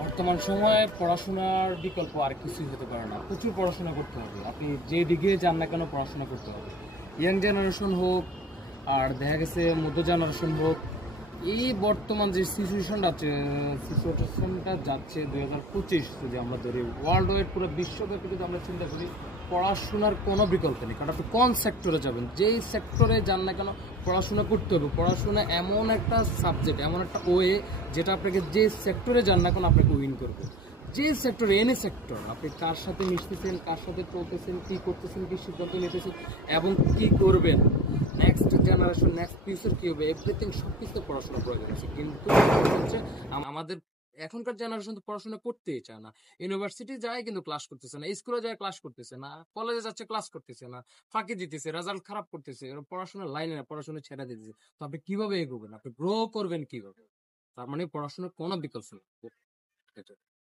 বর্তমান সময়ে পড়াশোনার বিকল্প আর কিছুই হতে পারে না। প্রচুর পড়াশোনা করতে হবে। আপনি যে দিকে যান না কেন পড়াশোনা করতে হবে। ইয়াং জেনারেশন হোক আর দেখা গেছে মধ্য জেনারেশন হোক, এই বর্তমান যে সিচুয়েশনটা যাচ্ছে 2025 যদি আমরা ধরি, ওয়ার্ল্ড ওয়াইড পুরো বিশ্বব্যাপী যদি আমরা চিন্তা করি, পড়াশোনার কোনো বিকল্প নেই। কারণ আপনি কোন সেক্টরে যাবেন, যেই সেক্টরে যান না কেন পড়াশোনা করতে হবে। পড়াশোনা এমন একটা সাবজেক্ট, এমন একটা ওয়ে, যেটা আপনাকে যে সেক্টরে যান না কেন আপনাকে উইন করবে। যে সেক্টর, এনি সেক্টর, আপনি কার সাথে মিশতেছেন, কার সাথে চলতেছেন, কি করতেছেন, কি সিদ্ধান্ত নিতেছেন এবং কি করবেন, নেক্সট জেনারেশন, নেক্সট ফিউচার কি হবে, এভরিথিং সব কিছু পড়াশোনা প্রয়োজন আছে। কিন্তু হচ্ছে আমাদের এখনকার জেনারেশন তো পড়াশোনা করতেই চায় না। ইউনিভার্সিটি যায় কিন্তু ক্লাস করতেছে না, স্কুলে যায় ক্লাস করতেছে না, কলেজে যাচ্ছে ক্লাস করতেছে না, ফাঁকি দিতেছে, রেজাল্ট খারাপ করতেছে, পড়াশোনার লাইনে না, পড়াশোনা ছেড়ে দিতেছে। তো আপনি কিভাবে এগোবেন, আপনি গ্রো করবেন কিভাবে? তার মানে পড়াশোনার কোনো বিকল্প নেই।